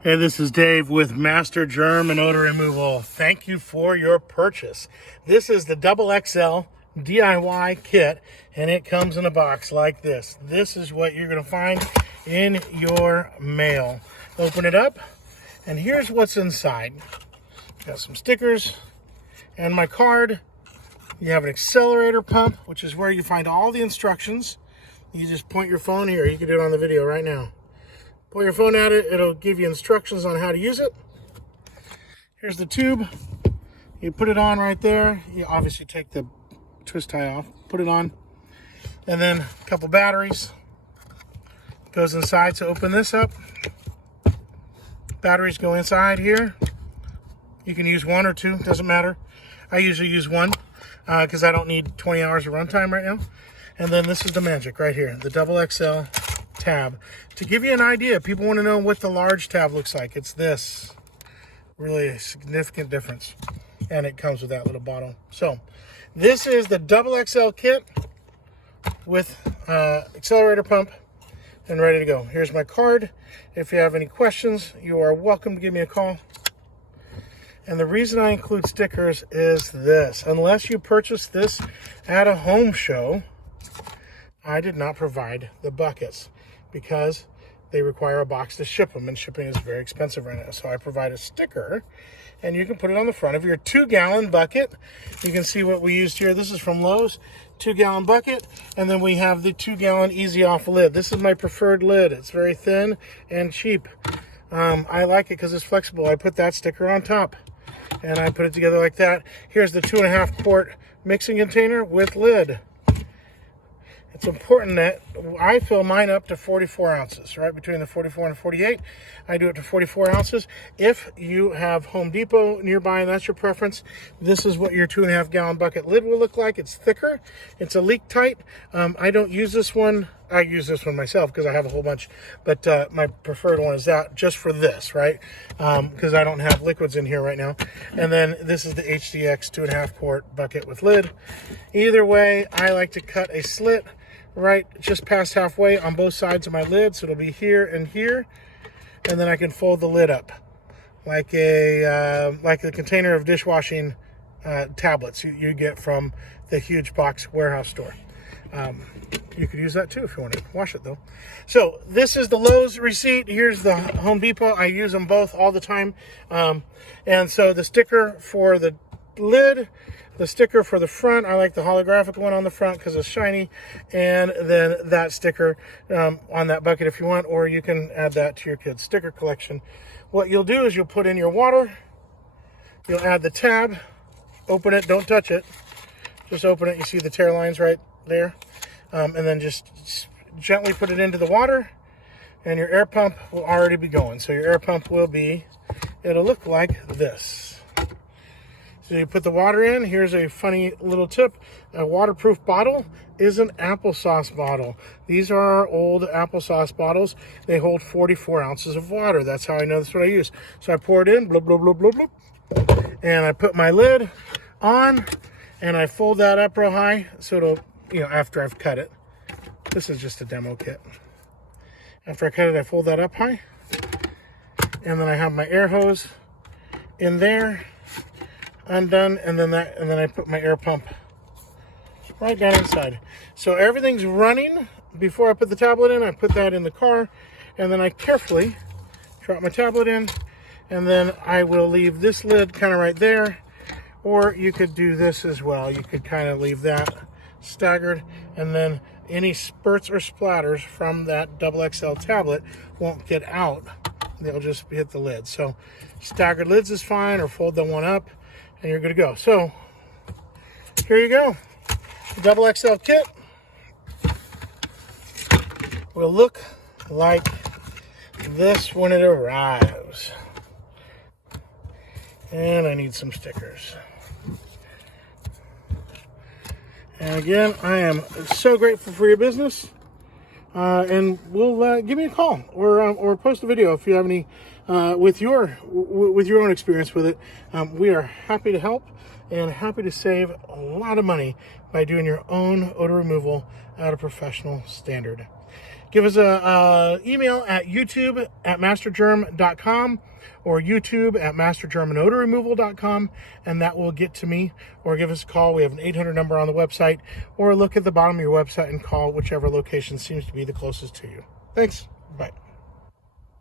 Hey, this is Dave with Master Germ and Odor Removal. Thank you for your purchase. This is the XXL DIY kit, and it comes in a box like this. This is what you're going to find in your mail. Open it up, and here's what's inside. Got some stickers and my card. You have an accelerator pump, which is where you find all the instructions. You just point your phone here. You can do it on the video right now. Point your phone at it, it'll give you instructions on how to use it. Here's the tube. You put it on right there. You obviously take the twist tie off, put it on. And then a couple batteries. Goes inside, so open this up. Batteries go inside here. You can use one or two, doesn't matter. I usually use one because I don't need 20 hours of runtime right now. And then this is the magic right here, the XXL tab. To give you an idea, people want to know what the large tab looks like. It's this. Really a significant difference. And it comes with that little bottle. So this is the XXL kit with accelerator pump and ready to go. Here's my card. If you have any questions, you are welcome to give me a call. And the reason I include stickers is this. Unless you purchase this at a home show, I did not provide the buckets because they require a box to ship them, and shipping is very expensive right now. So I provide a sticker, and you can put it on the front of your 2-gallon bucket. You can see what we used here. This is from Lowe's, 2-gallon bucket, and then we have the 2-gallon easy off lid. This is my preferred lid. It's very thin and cheap. I like it because it's flexible. I put that sticker on top, and I put it together like that. Here's the 2.5 quart mixing container with lid. It's important that I fill mine up to 44 ounces, right? Between the 44 and 48, I do it to 44 ounces. If you have Home Depot nearby and that's your preference, this is what your 2.5-gallon bucket lid will look like. It's thicker. It's a leak tight. I don't use this one. I use this one myself because I have a whole bunch, but my preferred one is that just for this, right? Because I don't have liquids in here right now. And then this is the HDX 2.5 quart bucket with lid. Either way, I like to cut a slit right just past halfway on both sides of my lid, so it'll be here and here, and then I can fold the lid up like a container of dishwashing tablets you get from the huge box warehouse store. You could use that too if you want to wash it though. So this is the Lowe's receipt. Here's the Home Depot. I use them both all the time. And so the sticker for the lid, the sticker for the front, I like the holographic one on the front because it's shiny, and then that sticker on that bucket if you want, or you can add that to your kids' sticker collection. What you'll do is you'll put in your water, you'll add the tab, open it, don't touch it, just open it, you see the tear lines right there, and then just gently put it into the water, and your air pump will already be going. So your air pump will be, it'll look like this. So you put the water in. Here's a funny little tip. A waterproof bottle is an applesauce bottle. These are our old applesauce bottles. They hold 44 ounces of water. That's how I know that's what I use. So I pour it in, bloop, bloop, bloop, bloop, bloop, and I put my lid on, and I fold that up real high so it'll, after I've cut it. This is just a demo kit. After I cut it, I fold that up high, and then I have my air hose in there, undone, and then I put my air pump right down inside. So everything's running. Before I put the tablet in, I put that in the car, and then I carefully drop my tablet in, and then I will leave this lid kind of right there, or you could do this as well. You could kind of leave that staggered, and then any spurts or splatters from that XXL tablet won't get out. They'll just hit the lid. So staggered lids is fine, or fold the one up, and you're good to go. So here you go. The XXL kit will look like this when it arrives. And I need some stickers. And again, I am so grateful for your business. And we'll give me a call or post a video if you have any with your own experience with it. We are happy to help and happy to save a lot of money by doing your own odor removal at a professional standard. give us a email at youtube@mastergerm.com or youtube@mastergermanoderremoval.com, and that will get to me. Or give us a call. We have an 800 number on the website, or look at the bottom of your website and call whichever location seems to be the closest to you. Thanks. Bye.